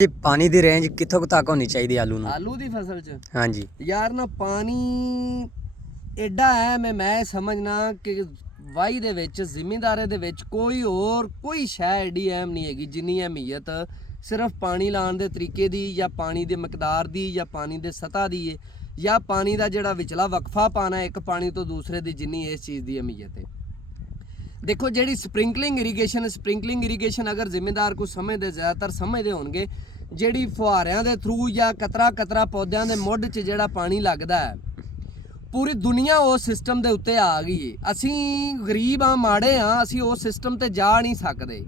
ਜੀ ਪਾਣੀ ਦੀ ਰੇਂਜ ਕਿੱਥੋਂ ਕੁ ਤੱਕ ਹੋਣੀ ਚਾਹੀਦੀ ਆਲੂ ਨੂੰ? ਆਲੂ ਦੀ ਫਸਲ 'ਚ ਹਾਂਜੀ ਯਾਰ ਨਾ ਪਾਣੀ ਐਡਾ ਹੈ ਮੈਂ ਸਮਝਣਾ ਕਿ ਵਾਈ ਦੇ ਵਿੱਚ ਜ਼ਿਮੀਂਦਾਰੇ ਦੇ ਵਿੱਚ ਕੋਈ ਸ਼ੈ ਐਡੀ ਅਹਿਮ ਨਹੀਂ ਹੈਗੀ ਜਿੰਨੀ ਅਹਿਮੀਅਤ ਸਿਰਫ ਪਾਣੀ ਲਾਉਣ ਦੇ ਤਰੀਕੇ ਦੀ ਜਾਂ ਪਾਣੀ ਦੇ ਮਿਕਦਾਰ ਦੀ ਜਾਂ ਪਾਣੀ ਦੇ ਸਤ੍ਹਾ ਦੀ ਹੈ ਜਾਂ ਪਾਣੀ ਦਾ ਜਿਹੜਾ ਵਿਚਲਾ ਵਕਫਾ ਪਾਣਾ ਇੱਕ ਪਾਣੀ ਤੋਂ ਦੂਸਰੇ ਦੀ ਜਿੰਨੀ ਇਸ ਚੀਜ਼ ਦੀ ਅਹਿਮੀਅਤ ਹੈ। देखो जी स्प्रिंकलिंग इरीगेशन अगर जिम्मेदार को समझते ज़्यादातर समझते होंगे जी फुहारियां के थ्रू या कतरा कतरा पौधों के मुढ़ च जो पानी लगता है पूरी दुनिया उस सिस्टम के उत्ते आ गई है। असी गरीब हाँ माड़े हाँ असी उस सिस्टम ते जा नहीं सकते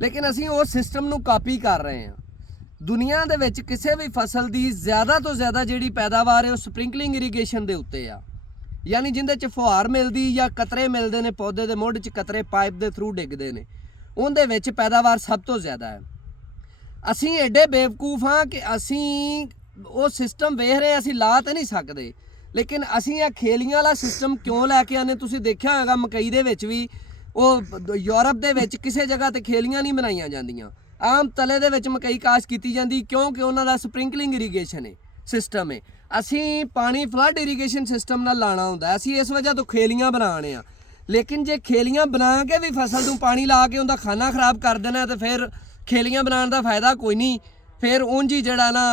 लेकिन असी उस सिस्टम नू कापी कर रहे हैं। दुनिया दे विच किसी भी फसल की ज़्यादा तो ज़्यादा जी पैदावार है वह स्प्रिंकलिंग इरीगेशन के उत्ते आ यानी जिंदे च फुहार मिलती या कतरे मिलते हैं पौधे के मुढ़ च कतरे पाइप के थ्रू डिगते हैं उनके विच पैदावार सब तो ज़्यादा है। असी एडे बेवकूफ हाँ कि असी वो सिस्टम वेख रहे असी ला तो नहीं सकते लेकिन असी यह खेलियां वाला सिस्टम क्यों लैके आने तुसीं देखिया होगा मकई दे विच भी वो यूरोप दे विच किसी जगह ते खेलियां नहीं बनाईयां जांदियां आम तले दे विच मकई काश कीती जांदी क्योंकि उन्हां दा स्प्रिंकलिंग इरीगेशन है सिस्टम है। असी पानी फ्लड इरीगेशन सिस्टम नाल लाना हुंदा है असी इस वजह तो खेलियां बनाने आ लेकिन जे खेलियां बना के भी फसल नूं पानी ला के उनका खाना खराब कर देना तो फिर खेलियां बनाने का फायदा कोई नहीं। फिर उंज ही जिहड़ा ना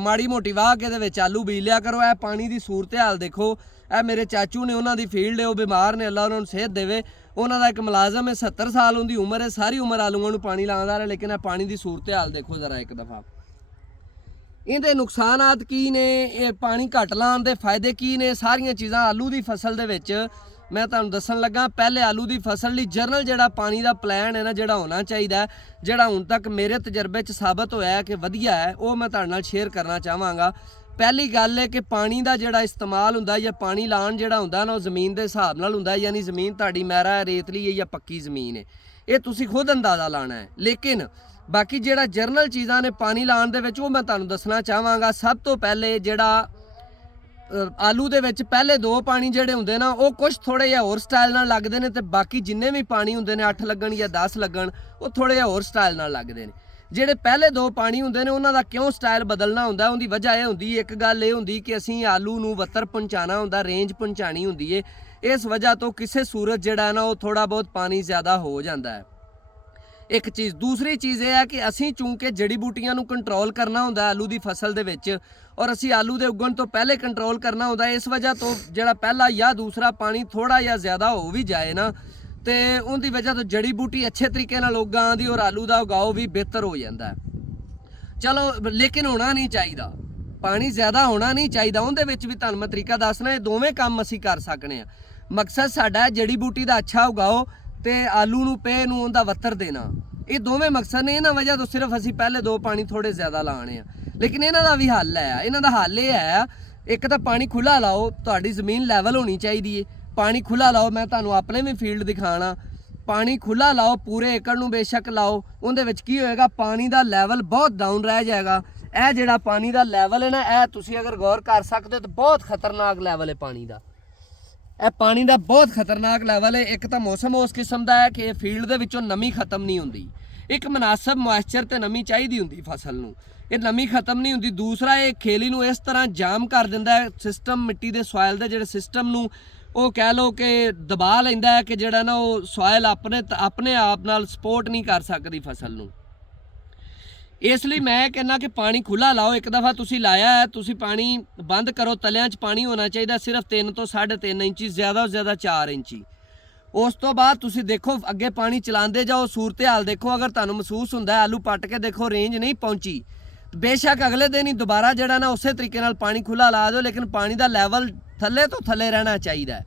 माड़ी मोटी वाह के दे विच आलू बीज लिया करो। ए पानी की सूरत हाल देखो ए मेरे चाचू ने उन्हां दी फील्ड है वो बीमार ने अल्लाह उन्होंने सेहत देवे उन्हां दा एक मुलाजम है 70 साल उनकी उम्र है सारी उम्र आलूआं नूं पानी लांदा रहा लेकिन ए पानी की सूरत हाल देखो जरा एक दफ़ा ਇਹਦੇ ਨੁਕਸਾਨਾਤ ਕੀ ਨੇ ਇਹ ਪਾਣੀ ਘੱਟ ਲਾਉਣ ਦੇ ਫਾਇਦੇ ਕੀ ਨੇ ਸਾਰੀਆਂ ਚੀਜ਼ਾਂ ਆਲੂ ਦੀ ਫਸਲ ਦੇ ਵਿੱਚ ਮੈਂ ਤੁਹਾਨੂੰ ਦੱਸਣ ਲੱਗਾ। ਪਹਿਲੇ ਆਲੂ ਦੀ ਫਸਲ ਲਈ ਜਨਰਲ ਜਿਹੜਾ ਪਾਣੀ ਦਾ ਪਲਾਨ ਹੈ ਨਾ ਜਿਹੜਾ ਹੋਣਾ ਚਾਹੀਦਾ ਜਿਹੜਾ ਹੁਣ ਤੱਕ ਮੇਰੇ ਤਜਰਬੇ 'ਚ ਸਾਬਤ ਹੋਇਆ ਕਿ ਵਧੀਆ ਹੈ ਉਹ ਮੈਂ ਤੁਹਾਡੇ ਨਾਲ ਸ਼ੇਅਰ ਕਰਨਾ ਚਾਹਾਂਗਾ। ਪਹਿਲੀ ਗੱਲ ਹੈ ਕਿ ਪਾਣੀ ਦਾ ਜਿਹੜਾ ਇਸਤੇਮਾਲ ਹੁੰਦਾ ਜਾਂ ਪਾਣੀ ਲਾਉਣ ਜਿਹੜਾ ਹੁੰਦਾ ਨਾ ਉਹ ਜ਼ਮੀਨ ਦੇ ਹਿਸਾਬ ਨਾਲ ਹੁੰਦਾ ਯਾਨੀ ਜ਼ਮੀਨ ਤੁਹਾਡੀ ਮਹਿਰਾ ਹੈ ਰੇਤਲੀ ਹੈ ਜਾਂ ਪੱਕੀ ਜ਼ਮੀਨ ਹੈ ਇਹ ਤੁਸੀਂ ਖੁਦ ਅੰਦਾਜ਼ਾ ਲਾਣਾ ਹੈ। ਲੇਕਿਨ बाकी ਜਿਹੜਾ ਜਰਨਲ ਚੀਜ਼ਾਂ ਨੇ ਪਾਣੀ ਲਾਉਣ ਦੇ ਵਿੱਚ ਉਹ ਮੈਂ ਤੁਹਾਨੂੰ ਦੱਸਣਾ ਚਾਹਾਂਗਾ। ਸਭ ਤੋਂ ਪਹਿਲੇ ਜਿਹੜਾ ਆਲੂ ਦੇ ਵਿੱਚ ਪਹਿਲੇ ਦੋ ਪਾਣੀ ਜਿਹੜੇ ਹੁੰਦੇ ਨਾ ਉਹ ਕੁਝ ਥੋੜੇ ਜਿਹਾ ਹੋਰ ਸਟਾਈਲ ਨਾਲ ਲੱਗਦੇ ਨੇ ਤੇ ਬਾਕੀ ਜਿੰਨੇ ਵੀ ਪਾਣੀ ਹੁੰਦੇ ਨੇ 8 ਲੱਗਣ ਜਾਂ 10 ਲੱਗਣ ਉਹ ਥੋੜੇ ਜਿਹਾ ਹੋਰ ਸਟਾਈਲ ਨਾਲ ਲੱਗਦੇ ਨੇ। ਜਿਹੜੇ ਪਹਿਲੇ ਦੋ ਪਾਣੀ ਹੁੰਦੇ ਨੇ ਉਹਨਾਂ ਦਾ ਕਿਉਂ ਸਟਾਈਲ ਬਦਲਣਾ ਹੁੰਦਾ ਉਹਦੀ ਵਜ੍ਹਾ ਇਹ ਹੁੰਦੀ ਇੱਕ ਗੱਲ ਇਹ ਹੁੰਦੀ ਕਿ ਅਸੀਂ ਆਲੂ ਨੂੰ ਵੱਤਰ ਪਹੁੰਚਾਉਣਾ ਹੁੰਦਾ ਰੇਂਜ ਪਹੁੰਚਾਣੀ ਹੁੰਦੀ ਏ ਇਸ ਵਜ੍ਹਾ ਤੋਂ ਕਿਸੇ ਸੂਰਤ ਜਿਹੜਾ ਨਾ ਉਹ ਥੋੜਾ ਬਹੁਤ ਪਾਣੀ ਜ਼ਿਆਦਾ ਹੋ ਜਾਂਦਾ ਹੈ एक चीज़। दूसरी चीज़ यह है कि असी चूंकि जड़ी बूटियां नूं कंट्रोल करना होंदा आलू की फसल दे विच और असी आलू के उगण तो पहले कंट्रोल करना होंदा इस वजह तो जिहड़ा पहला या दूसरा पानी थोड़ा या ज़्यादा हो भी जाए ना तो उनकी वजह तो जड़ी बूटी अच्छे तरीके नाल उग आंदी और आलू का उगाओ भी बेहतर हो जाता है। चलो लेकिन होना नहीं चाहिए पानी ज़्यादा होना नहीं चाहिए उहदे विच भी तुहानूं मैं तरीका दसना ये दोवें काम असी कर सकने आ। मकसद साडा जड़ी बूटी का अच्छा उगाओ ਤੇ ਆਲੂ ਨੂੰ ਪੇ ਨੂੰ ਉਹਦਾ ਵੱਤਰ ਦੇਣਾ ਇਹ ਦੋਵੇਂ ਮਕਸਦ ਨੇ। ਇਹਨਾਂ ਵਜ੍ਹਾ ਤੋਂ ਸਿਰਫ ਅਸੀਂ ਪਹਿਲੇ ਦੋ ਪਾਣੀ ਥੋੜੇ ਜ਼ਿਆਦਾ ਲਾਣੇ ਆ ਲੇਕਿਨ ਇਹਨਾਂ ਦਾ ਵੀ ਹੱਲ ਹੈ। ਇਹਨਾਂ ਦਾ ਹੱਲ ਇਹ ਹੈ ਇੱਕ ਤਾਂ ਪਾਣੀ ਖੁੱਲਾ ਲਾਓ ਤੁਹਾਡੀ ਜ਼ਮੀਨ ਲੈਵਲ ਹੋਣੀ ਚਾਹੀਦੀ ਹੈ ਪਾਣੀ ਖੁੱਲਾ ਲਾਓ। ਮੈਂ ਤੁਹਾਨੂੰ ਆਪਣੇ ਵੀ ਫੀਲਡ ਦਿਖਾਣਾ ਪਾਣੀ ਖੁੱਲਾ ਲਾਓ ਪੂਰੇ ਏਕੜ ਨੂੰ ਬੇਸ਼ੱਕ ਲਾਓ ਉਹਦੇ ਵਿੱਚ ਕੀ ਹੋਏਗਾ ਪਾਣੀ ਦਾ ਲੈਵਲ ਬਹੁਤ ਡਾਊਨ ਰਹਿ ਜਾਏਗਾ। ਇਹ ਜਿਹੜਾ ਪਾਣੀ ਦਾ ਲੈਵਲ ਹੈ ਨਾ ਇਹ ਤੁਸੀਂ ਅਗਰ ਗੌਰ ਕਰ ਸਕਦੇ ਹੋ ਤਾਂ ਬਹੁਤ ਖਤਰਨਾਕ ਲੈਵਲ ਹੈ ਪਾਣੀ ਦਾ। ਇਹ ਪਾਣੀ ਦਾ ਬਹੁਤ ਖਤਰਨਾਕ ਲੈਵਲ ਹੈ। ਇੱਕ ਤਾਂ ਮੌਸਮ ਉਸ ਕਿਸਮ ਦਾ ਹੈ ਕਿ ਫੀਲਡ ਦੇ ਵਿੱਚੋਂ ਨਮੀ ਖਤਮ ਨਹੀਂ ਹੁੰਦੀ ਇੱਕ ਮੁਨਾਸਬ ਮੋਇਸਚਰ ਤੇ ਨਮੀ ਚਾਹੀਦੀ ਹੁੰਦੀ ਫਸਲ ਨੂੰ ਇਹ ਨਮੀ ਖਤਮ ਨਹੀਂ ਹੁੰਦੀ। ਦੂਸਰਾ ਇਹ ਖੇਲੀ ਨੂੰ ਇਸ ਤਰ੍ਹਾਂ ਜਾਮ ਕਰ ਦਿੰਦਾ ਹੈ ਸਿਸਟਮ ਮਿੱਟੀ ਦੇ ਸੋਇਲ ਦੇ ਜਿਹੜੇ ਸਿਸਟਮ ਨੂੰ ਉਹ ਕਹਿ ਲਓ ਕਿ ਦਬਾ ਲੈਂਦਾ ਹੈ ਕਿ ਜਿਹੜਾ ਨਾ ਉਹ ਸੋਇਲ ਆਪਣੇ ਆਪ ਨਾਲ ਸਪੋਰਟ ਨਹੀਂ ਕਰ ਸਕਦੀ ਫਸਲ ਨੂੰ। ਇਸ ਲਈ ਮੈਂ ਕਹਿੰਦਾ ਕਿ ਪਾਣੀ ਖੁੱਲਾ ਲਾਓ ਇੱਕ ਦਫਾ ਤੁਸੀਂ ਲਾਇਆ ਹੈ ਤੁਸੀਂ ਪਾਣੀ ਬੰਦ ਕਰੋ ਤਲਿਆਂ 'ਚ ਪਾਣੀ ਹੋਣਾ ਚਾਹੀਦਾ ਸਿਰਫ 3 ਤੋਂ 3.5 ਇੰਚੀ ਜ਼ਿਆਦਾ ਤੋਂ ਜ਼ਿਆਦਾ 4 ਇੰਚੀ। ਉਸ ਤੋਂ ਬਾਅਦ ਤੁਸੀਂ ਦੇਖੋ ਅੱਗੇ ਪਾਣੀ ਚਲਾਉਂਦੇ ਜਾਓ ਸੂਰਤ ਹਾਲ ਦੇਖੋ ਅਗਰ ਤੁਹਾਨੂੰ ਮਹਿਸੂਸ ਹੁੰਦਾ ਆਲੂ ਪੱਟ ਕੇ ਦੇਖੋ ਰੇਂਜ ਨਹੀਂ ਪਹੁੰਚੀ ਬੇਸ਼ੱਕ ਅਗਲੇ ਦਿਨ ਹੀ ਦੁਬਾਰਾ ਜਿਹੜਾ ਨਾ ਉਸੇ ਤਰੀਕੇ ਨਾਲ ਪਾਣੀ ਖੁੱਲਾ ਲਾ ਦਿਓ ਲੇਕਿਨ ਪਾਣੀ ਦਾ ਲੈਵਲ ਥੱਲੇ ਤੋਂ ਥੱਲੇ ਰਹਿਣਾ ਚਾਹੀਦਾ।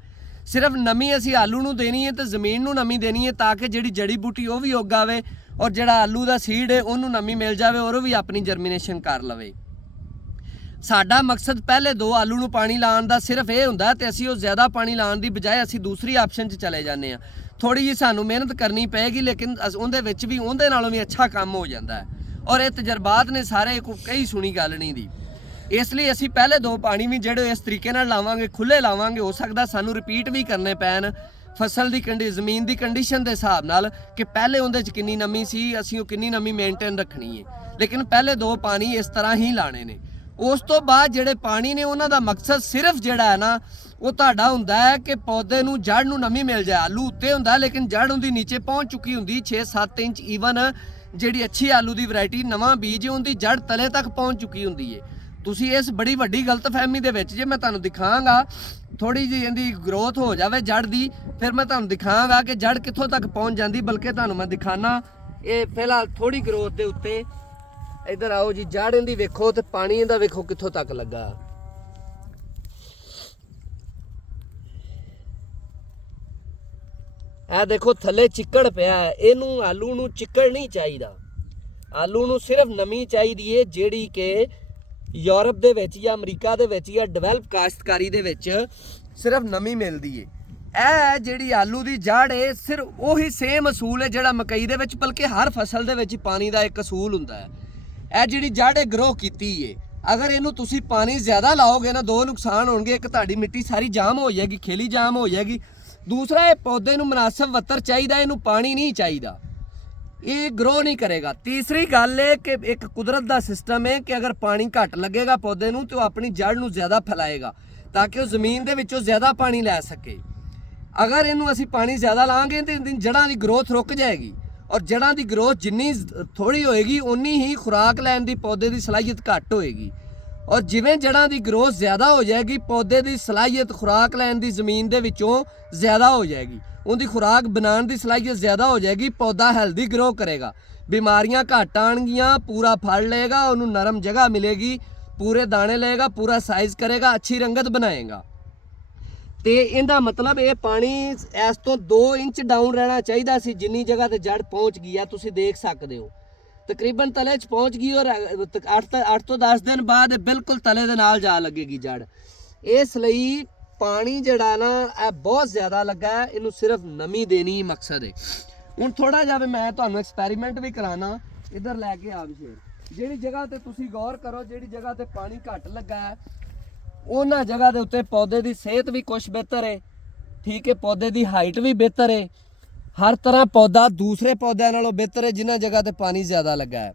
ਸਿਰਫ ਨਮੀ ਅਸੀਂ ਆਲੂ ਨੂੰ ਦੇਣੀ ਹੈ ਤੇ ਜ਼ਮੀਨ ਨੂੰ ਨਮੀ ਦੇਣੀ ਹੈ ਤਾਂ ਕਿ ਜਿਹੜੀ ਜੜੀ ਬੂਟੀ ਉਹ ਵੀ ਉੱਗ ਆਵੇ ਔਰ ਜਿਹੜਾ ਆਲੂ ਦਾ ਸੀਡ ਹੈ ਉਹਨੂੰ ਨਮੀ ਮਿਲ ਜਾਵੇ ਔਰ ਉਹ ਵੀ ਆਪਣੀ ਜਰਮੀਨੇਸ਼ਨ ਕਰ ਲਵੇ। ਸਾਡਾ ਮਕਸਦ ਪਹਿਲੇ ਦੋ ਆਲੂ ਨੂੰ ਪਾਣੀ ਲਾਉਣ ਦਾ ਸਿਰਫ ਇਹ ਹੁੰਦਾ ਤੇ ਅਸੀਂ ਉਹ ਜ਼ਿਆਦਾ ਪਾਣੀ ਲਾਉਣ ਦੀ ਬਜਾਏ ਅਸੀਂ ਦੂਸਰੀ ਆਪਸ਼ਨ 'ਚ ਚਲੇ ਜਾਂਦੇ ਹਾਂ। ਥੋੜੀ ਜਿਹੀ ਸਾਨੂੰ ਮਿਹਨਤ ਕਰਨੀ ਪਏਗੀ ਲੇਕਿਨ ਉਹਦੇ ਵਿੱਚ ਵੀ ਉਹਦੇ ਨਾਲੋਂ ਵੀ ਅੱਛਾ ਕੰਮ ਹੋ ਜਾਂਦਾ ਹੈ ਔਰ ਇਹ ਤਜਰਬਾਤ ਨੇ ਸਾਰੇ ਕਈ ਸੁਣੀ ਗੱਲ ਨਹੀਂ ਦੀ। ਇਸ ਲਈ ਅਸੀਂ ਪਹਿਲੇ ਦੋ ਪਾਣੀ ਵੀ ਜਿਹੜੇ ਇਸ ਤਰੀਕੇ ਨਾਲ ਲਾਵਾਂਗੇ ਖੁੱਲੇ ਲਾਵਾਂਗੇ ਹੋ ਸਕਦਾ ਸਾਨੂੰ ਰਿਪੀਟ ਵੀ ਕਰਨੇ ਪੈਣ ਫਸਲ ਦੀ ਜ਼ਮੀਨ ਦੀ ਕੰਡੀਸ਼ਨ ਦੇ ਹਿਸਾਬ ਨਾਲ ਕਿ ਪਹਿਲੇ ਉਹਦੇ 'ਚ ਕਿੰਨੀ ਨਮੀ ਸੀ, ਅਸੀਂ ਉਹ ਕਿੰਨੀ ਨਮੀ ਮੇਨਟੇਨ ਰੱਖਣੀ ਹੈ। ਲੇਕਿਨ ਪਹਿਲੇ 2 ਪਾਣੀ ਇਸ ਤਰ੍ਹਾਂ ਹੀ ਲਾਣੇ ਨੇ। ਉਸ ਤੋਂ ਬਾਅਦ ਜਿਹੜੇ ਪਾਣੀ ਨੇ ਉਹਨਾਂ ਦਾ ਮਕਸਦ ਸਿਰਫ ਜਿਹੜਾ ਹੈ ਨਾ ਉਹ ਤੁਹਾਡਾ ਹੁੰਦਾ ਹੈ ਕਿ ਪੌਦੇ ਨੂੰ ਜੜ ਨੂੰ ਨਮੀ ਮਿਲ ਜਾਏ। ਆਲੂ ਉੱਤੇ ਹੁੰਦਾ ਲੇਕਿਨ ਜੜ ਉਹਦੀ ਨੀਚੇ ਪਹੁੰਚ ਚੁੱਕੀ ਹੁੰਦੀ 6-7 ਇੰਚ ਈਵਨ ਜਿਹੜੀ ਅੱਛੀ ਆਲੂ ਦੀ ਵੈਰਾਈਟੀ ਨਵਾਂ ਬੀਜ ਉਹਦੀ ਜੜ ਤਲੇ ਤੱਕ ਪਹੁੰਚ ਚੁੱਕੀ ਹੁੰਦੀ ਹੈ। ਤੁਸੀਂ ਇਸ ਬੜੀ ਵੱਡੀ ਗਲਤਫਹਿਮੀ ਦੇ ਵਿੱਚ ਜੇ ਮੈਂ ਤੁਹਾਨੂੰ ਦਿਖਾਵਾਂਗਾ ਥੋੜੀ ਜਿਹੀ ਇਹਦੀ ਗਰੋਥ ਹੋ ਜਾਵੇ ਜੜ ਦੀ, ਫਿਰ ਮੈਂ ਤੁਹਾਨੂੰ ਦਿਖਾਵਾਂਗਾ ਕਿ ਜੜ ਕਿੱਥੋਂ ਤੱਕ ਪਹੁੰਚ ਜਾਂਦੀ। ਬਲਕਿ ਤੁਹਾਨੂੰ ਮੈਂ ਦਿਖਾਣਾ ਇਹ ਫਿਲਹਾਲ ਥੋੜੀ ਗਰੋਥ ਦੇ ਉੱਤੇ। ਇੱਧਰ ਆਓ ਜੀ, ਜੜ ਇਹਦੀ ਵੇਖੋ ਤੇ ਪਾਣੀ ਇਹਦਾ ਵੇਖੋ ਕਿੱਥੋਂ ਤੱਕ ਲੱਗਾ। ਇਹ ਦੇਖੋ ਥੱਲੇ ਚਿੱਕੜ ਪਿਆ ਹੈ। ਇਹਨੂੰ ਆਲੂ ਨੂੰ ਚਿੱਕੜ ਨਹੀਂ ਚਾਹੀਦਾ, ਆਲੂ ਨੂੰ ਸਿਰਫ ਨਮੀ ਚਾਹੀਦੀ ਹੈ ਜਿਹੜੀ ਕਿ ਯੂਰਪ ਦੇ ਵਿੱਚ ਜਾਂ ਅਮਰੀਕਾ ਦੇ ਵਿੱਚ ਜਾਂ ਡਿਵੈਲਪ ਕਾਸ਼ਤਕਾਰੀ ਦੇ ਵਿੱਚ ਸਿਰਫ ਨਮੀ ਮਿਲਦੀ ਹੈ। ਇਹ ਜਿਹੜੀ ਆਲੂ ਦੀ ਜੜ ਹੈ ਸਿਰਫ ਉਹੀ ਸੇਮ ਅਸੂਲ ਹੈ ਜਿਹੜਾ ਮਕਈ ਦੇ ਵਿੱਚ, ਬਲਕਿ ਹਰ ਫਸਲ ਦੇ ਵਿੱਚ ਪਾਣੀ ਦਾ ਇੱਕ ਅਸੂਲ ਹੁੰਦਾ ਹੈ। ਇਹ ਜਿਹੜੀ ਜੜ ਹੈ ਗਰੋ ਕੀਤੀ ਹੈ, ਅਗਰ ਇਹਨੂੰ ਤੁਸੀਂ ਪਾਣੀ ਜ਼ਿਆਦਾ ਲਾਓਗੇ ਨਾ 2 ਨੁਕਸਾਨ ਹੋਣਗੇ। ਇੱਕ ਤੁਹਾਡੀ ਮਿੱਟੀ ਸਾਰੀ ਜਾਮ ਹੋ ਜਾਏਗੀ, ਖੇਲੀ ਜਾਮ ਹੋ ਜਾਏਗੀ। ਦੂਸਰਾ ਇਹ ਪੌਦੇ ਨੂੰ ਮੁਨਾਸਬ ਵੱਤਰ ਚਾਹੀਦਾ, ਇਹਨੂੰ ਪਾਣੀ ਨਹੀਂ ਚਾਹੀਦਾ, ਇਹ ਗਰੋ ਨਹੀਂ ਕਰੇਗਾ। ਤੀਸਰੀ ਗੱਲ ਹੈ ਕਿ ਇੱਕ ਕੁਦਰਤ ਦਾ ਸਿਸਟਮ ਹੈ ਕਿ ਅਗਰ ਪਾਣੀ ਘੱਟ ਲੱਗੇਗਾ ਪੌਦੇ ਨੂੰ ਤਾਂ ਉਹ ਆਪਣੀ ਜੜ ਨੂੰ ਜ਼ਿਆਦਾ ਫੈਲਾਏਗਾ ਤਾਂ ਕਿ ਉਹ ਜ਼ਮੀਨ ਦੇ ਵਿੱਚੋਂ ਜ਼ਿਆਦਾ ਪਾਣੀ ਲੈ ਸਕੇ। ਅਗਰ ਇਹਨੂੰ ਅਸੀਂ ਪਾਣੀ ਜ਼ਿਆਦਾ ਲਾਵਾਂਗੇ ਤਾਂ ਜੜ੍ਹਾਂ ਦੀ ਗਰੋਥ ਰੁਕ ਜਾਏਗੀ, ਔਰ ਜੜ੍ਹਾਂ ਦੀ ਗਰੋਥ ਜਿੰਨੀ ਥੋੜੀ ਹੋਏਗੀ ਉਨੀ ਹੀ ਖੁਰਾਕ ਲੈਣ ਦੀ ਪੌਦੇ ਦੀ ਸਲਾਹੀਅਤ ਘੱਟ ਹੋਏਗੀ। ਔਰ ਜਿਵੇਂ ਜੜ੍ਹਾਂ ਦੀ ਗਰੋਥ ਜ਼ਿਆਦਾ ਹੋ ਜਾਏਗੀ ਪੌਦੇ ਦੀ ਸਲਾਹੀਅਤ ਖੁਰਾਕ ਲੈਣ ਦੀ ਜ਼ਮੀਨ ਦੇ ਵਿੱਚੋਂ ਜ਼ਿਆਦਾ ਹੋ ਜਾਏਗੀ, ਉਹਦੀ ਖੁਰਾਕ ਬਣਾਉਣ ਦੀ ਸਲਾਹੀਅਤ ਜ਼ਿਆਦਾ ਹੋ ਜਾਏਗੀ। ਪੌਦਾ ਹੈਲਦੀ ਗਰੋ ਕਰੇਗਾ, ਬਿਮਾਰੀਆਂ ਘੱਟ ਆਣਗੀਆਂ, ਪੂਰਾ ਫਲ ਲਏਗਾ, ਉਹਨੂੰ ਨਰਮ ਜਗ੍ਹਾ ਮਿਲੇਗੀ, ਪੂਰੇ ਦਾਣੇ ਲਏਗਾ, ਪੂਰਾ ਸਾਈਜ਼ ਕਰੇਗਾ, ਅੱਛੀ ਰੰਗਤ ਬਣਾਏਗਾ। ਤੇ ਇਹਦਾ ਮਤਲਬ ਇਹ ਪਾਣੀ ਇਸ ਤੋਂ 2 ਇੰਚ ਡਾਊਨ ਰਹਿਣਾ ਚਾਹੀਦਾ ਸੀ ਜਿੰਨੀ ਜਗ੍ਹਾ ਤੇ ਜੜ ਪਹੁੰਚ ਗਈ ਆ। ਤੁਸੀਂ ਦੇਖ ਸਕਦੇ ਹੋ ਤਕਰੀਬਨ ਤਲੇ 'ਚ ਪਹੁੰਚ ਗਈ, ਔਰ 8 ਤੋਂ 10 ਦਿਨ ਬਾਅਦ ਇਹ ਬਿਲਕੁਲ ਤਲੇ ਦੇ ਨਾਲ ਜਾ ਲੱਗੇਗੀ ਜੜ। ਇਸ ਲਈ ਪਾਣੀ ਜਿਹੜਾ ਨਾ ਇਹ ਬਹੁਤ ਜ਼ਿਆਦਾ ਲੱਗਾ ਹੈ, ਇਹਨੂੰ ਸਿਰਫ ਨਮੀ ਦੇਣੀ ਮਕਸਦ ਹੈ। ਹੁਣ ਥੋੜਾ ਜਿਹਾ ਮੈਂ ਤੁਹਾਨੂੰ ਐਕਸਪੈਰੀਮੈਂਟ ਵੀ ਕਰਾਣਾ। ਇੱਧਰ ਲੈ ਕੇ ਆ ਵਿਸ਼ੇਰ ਜਿਹੜੀ ਜਗ੍ਹਾ ਤੇ ਤੁਸੀਂ ਗੌਰ ਕਰੋ, ਜਿਹੜੀ ਜਗ੍ਹਾ ਤੇ ਪਾਣੀ ਘੱਟ ਲੱਗਾ ਹੈ ਉਹਨਾਂ ਜਗ੍ਹਾ ਦੇ ਉੱਤੇ ਪੌਦੇ ਦੀ ਸਿਹਤ ਵੀ ਕੁਛ ਬਿਹਤਰ ਹੈ, ਠੀਕ ਹੈ, ਪੌਦੇ ਦੀ ਹਾਈਟ ਵੀ ਬਿਹਤਰ ਹੈ, ਹਰ ਤਰ੍ਹਾਂ ਪੌਦਾ ਦੂਸਰੇ ਪੌਦਿਆਂ ਨਾਲੋਂ ਬਿਹਤਰ ਹੈ ਜਿਨ੍ਹਾਂ ਜਗ੍ਹਾ ਤੇ ਪਾਣੀ ਜ਼ਿਆਦਾ ਲੱਗਾ ਹੈ।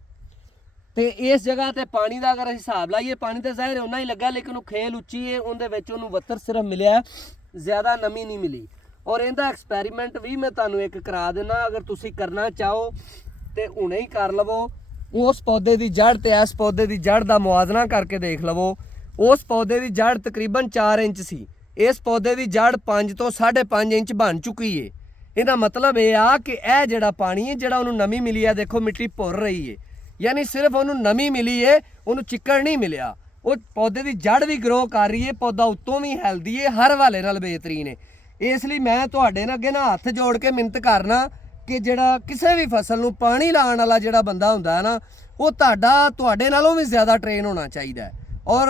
ਤੇ ਇਸ ਜਗ੍ਹਾ ਤੇ ਪਾਣੀ ਦਾ ਅਗਰ ਅਸੀਂ ਹਿਸਾਬ ਲਾਈਏ ਪਾਣੀ ਤਾਂ ਜ਼ਾਹਿਰ ਉਨਾ ਹੀ ਲੱਗਾ, ਲੇਕਿਨ ਉਹ ਖੇਲ ਉੱਚੀ ਹੈ, ਉਹਦੇ ਵਿੱਚ ਉਹਨੂੰ ਵੱਤਰ ਸਿਰਫ ਮਿਲਿਆ, ਜ਼ਿਆਦਾ ਨਮੀ ਨਹੀਂ ਮਿਲੀ। ਔਰ ਇਹਦਾ ਐਕਸਪੈਰੀਮੈਂਟ ਵੀ ਮੈਂ ਤੁਹਾਨੂੰ ਇੱਕ ਕਰਾ ਦੇਣਾ, ਅਗਰ ਤੁਸੀਂ ਕਰਨਾ ਚਾਹੋ ਤੇ ਹੁਣੇ ਹੀ ਕਰ ਲਵੋ। ਉਸ ਪੌਦੇ ਦੀ ਜੜ ਤੇ ਇਸ ਪੌਦੇ ਦੀ ਜੜ ਦਾ ਮੁਆਜ਼ਨਾ ਕਰਕੇ ਦੇਖ ਲਵੋ। ਉਸ ਪੌਦੇ ਦੀ ਜੜ ਤਕਰੀਬਨ 4 ਇੰਚ ਸੀ, ਇਸ ਪੌਦੇ ਦੀ ਜੜ 5 ਤੋਂ 5.5 ਇੰਚ ਬਣ ਚੁੱਕੀ ਹੈ। ਇਹਦਾ ਮਤਲਬ ਇਹ ਆ ਕਿ ਇਹ ਜਿਹੜਾ ਪਾਣੀ ਹੈ ਜਿਹੜਾ ਉਹਨੂੰ ਨਮੀ ਮਿਲੀ ਹੈ, ਦੇਖੋ ਮਿੱਟੀ ਭੁਰ ਰਹੀ ਹੈ, ਯਾਨੀ ਸਿਰਫ ਉਹਨੂੰ ਨਮੀ ਮਿਲੀ ਹੈ, ਉਹਨੂੰ ਚਿੱਕੜ ਨਹੀਂ ਮਿਲਿਆ। ਉਹ ਪੌਦੇ ਦੀ ਜੜ ਵੀ ਗਰੋ ਕਰ ਰਹੀ ਹੈ, ਪੌਦਾ ਉੱਤੋਂ ਵੀ ਹੈਲਦੀ ਹੈ, ਹਰ ਹਵਾਲੇ ਨਾਲ ਬਿਹਤਰੀਨ ਹੈ। ਇਸ ਲਈ ਮੈਂ ਤੁਹਾਡੇ ਨਾਲ ਅੱਗੇ ਨਾ ਹੱਥ ਜੋੜ ਕੇ ਮਿੰਨਤ ਕਰਨਾ ਕਿ ਜਿਹੜਾ ਕਿਸੇ ਵੀ ਫਸਲ ਨੂੰ ਪਾਣੀ ਲਾਉਣ ਵਾਲਾ ਜਿਹੜਾ ਬੰਦਾ ਹੁੰਦਾ ਹੈ ਨਾ ਉਹ ਤੁਹਾਡੇ ਨਾਲੋਂ ਵੀ ਜ਼ਿਆਦਾ ਟ੍ਰੇਨ ਹੋਣਾ ਚਾਹੀਦਾ ਹੈ। ਔਰ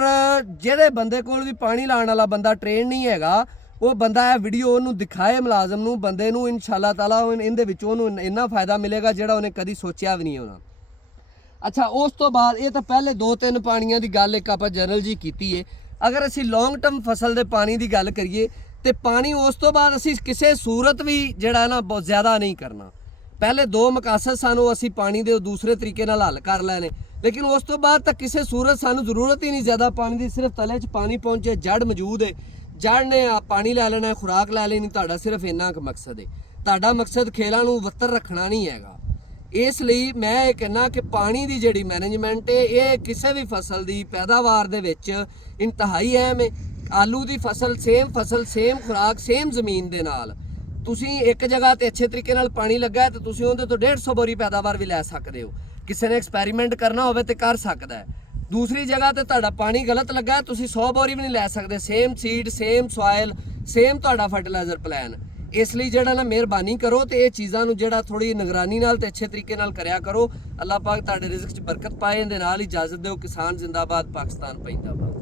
ਜਿਹੜੇ ਬੰਦੇ ਕੋਲ ਵੀ ਪਾਣੀ ਲਾਉਣ ਵਾਲਾ ਬੰਦਾ ਟ੍ਰੇਨ ਨਹੀਂ ਹੈਗਾ ਉਹ ਬੰਦਾ ਇਹ ਵੀਡੀਓ ਉਹਨੂੰ ਦਿਖਾਏ ਮੁਲਾਜ਼ਮ ਨੂੰ, ਬੰਦੇ ਨੂੰ, ਇਨਸ਼ਾਅੱਲਾ ਤਾਲਾ ਇਹਦੇ ਵਿੱਚੋਂ ਉਹਨੂੰ ਇੰਨਾ ਫਾਇਦਾ ਮਿਲੇਗਾ ਜਿਹੜਾ ਉਹਨੇ ਕਦੀ ਸੋਚਿਆ ਵੀ ਨਹੀਂ ਹੋਣਾ। ਅੱਛਾ, ਉਸ ਤੋਂ ਬਾਅਦ ਇਹ ਤਾਂ ਪਹਿਲੇ 2-3 ਪਾਣੀਆਂ ਦੀ ਗੱਲ ਇੱਕ ਆਪਾਂ ਜਨਰਲ ਜੀ ਕੀਤੀ ਹੈ। ਅਗਰ ਅਸੀਂ ਲੌਂਗ ਟਰਮ ਫਸਲ ਦੇ ਪਾਣੀ ਦੀ ਗੱਲ ਕਰੀਏ ਤੇ ਪਾਣੀ ਉਸ ਤੋਂ ਬਾਅਦ ਅਸੀਂ ਕਿਸੇ ਸੂਰਤ ਵੀ ਜਿਹੜਾ ਨਾ ਬਹੁਤ ਜ਼ਿਆਦਾ ਨਹੀਂ ਕਰਨਾ। ਪਹਿਲੇ 2 ਮਕਾਸਦ ਸਾਨੂੰ ਅਸੀਂ ਪਾਣੀ ਦੇ ਦੂਸਰੇ ਤਰੀਕੇ ਨਾਲ ਹੱਲ ਕਰ ਲੈਣੇ, ਲੇਕਿਨ ਉਸ ਤੋਂ ਬਾਅਦ ਤਾਂ ਕਿਸੇ ਸੂਰਤ ਸਾਨੂੰ ਜ਼ਰੂਰਤ ਹੀ ਨਹੀਂ ਜ਼ਿਆਦਾ ਪਾਣੀ ਦੀ, ਸਿਰਫ ਤਲੇ 'ਚ ਪਾਣੀ ਪਹੁੰਚੇ, ਜੜ ਮੌਜੂਦ ਹੈ, ਜੜ ਨੇ ਪਾਣੀ ਲੈ ਲੈਣਾ, ਖੁਰਾਕ ਲੈ ਲੈਣੀ, ਤੁਹਾਡਾ ਸਿਰਫ ਇੰਨਾ ਕੁ ਮਕਸਦ ਹੈ। ਤੁਹਾਡਾ ਮਕਸਦ ਖੇਲਾਂ ਨੂੰ ਵੱਤਰ ਰੱਖਣਾ ਨਹੀਂ ਹੈਗਾ। ਇਸ ਲਈ ਮੈਂ ਇਹ ਕਹਿਣਾ ਕਿ ਪਾਣੀ ਦੀ ਜਿਹੜੀ ਮੈਨੇਜਮੈਂਟ ਹੈ ਇਹ ਕਿਸੇ ਵੀ ਫਸਲ ਦੀ ਪੈਦਾਵਾਰ ਦੇ ਵਿੱਚ ਇੰਤਹਾਈ ਅਹਿਮ ਹੈ। ਆਲੂ ਦੀ ਫਸਲ ਸੇਮ ਖੁਰਾਕ ਸੇਮ ਜ਼ਮੀਨ ਦੇ ਨਾਲ ਤੁਸੀਂ ਇੱਕ ਜਗ੍ਹਾ ਤੇ ਅੱਛੇ ਤਰੀਕੇ ਨਾਲ ਪਾਣੀ ਲੱਗਾ ਤੇ ਤੁਸੀਂ ਉਹਦੇ ਤੋਂ 150 ਬੋਰੀ ਪੈਦਾਵਾਰ ਵੀ ਲੈ ਸਕਦੇ ਹੋ। ਕਿਸੇ ਨੇ ਐਕਸਪੈਰੀਮੈਂਟ ਕਰਨਾ ਹੋਵੇ ਤੇ ਕਰ ਸਕਦਾ ਹੈ। ਦੂਸਰੀ ਜਗ੍ਹਾ ਤੇ ਤੁਹਾਡਾ ਪਾਣੀ ਗਲਤ ਲੱਗਾ ਤੁਸੀਂ 100 ਬੋਰੀ ਵੀ ਨਹੀਂ ਲੈ ਸਕਦੇ, same seed, same soil, same ਤੁਹਾਡਾ ਫਰਟੀਲਾਈਜ਼ਰ ਪਲਾਨ। ਇਸ ਲਈ ਜਿਹੜਾ ਨਾ ਮਿਹਰਬਾਨੀ ਕਰੋ ਤੇ ਇਹ ਚੀਜ਼ਾਂ ਨੂੰ ਜਿਹੜਾ ਥੋੜੀ ਨਿਗਰਾਨੀ ਨਾਲ ਤੇ ਅੱਛੇ ਤਰੀਕੇ ਨਾਲ ਕਰਿਆ ਕਰੋ। ਅੱਲਾਹ ਪਾਕ ਤੁਹਾਡੇ ਰਿਜ਼ਕ 'ਚ ਬਰਕਤ ਪਾਏ। ਇਹਦੇ ਨਾਲ ਹੀ ਇਜਾਜ਼ਤ ਦਿਓ। ਕਿਸਾਨ ਜ਼ਿੰਦਾਬਾਦ, ਪਾਕਿਸਤਾਨ ਪੈਂਦਾਬਾਦ।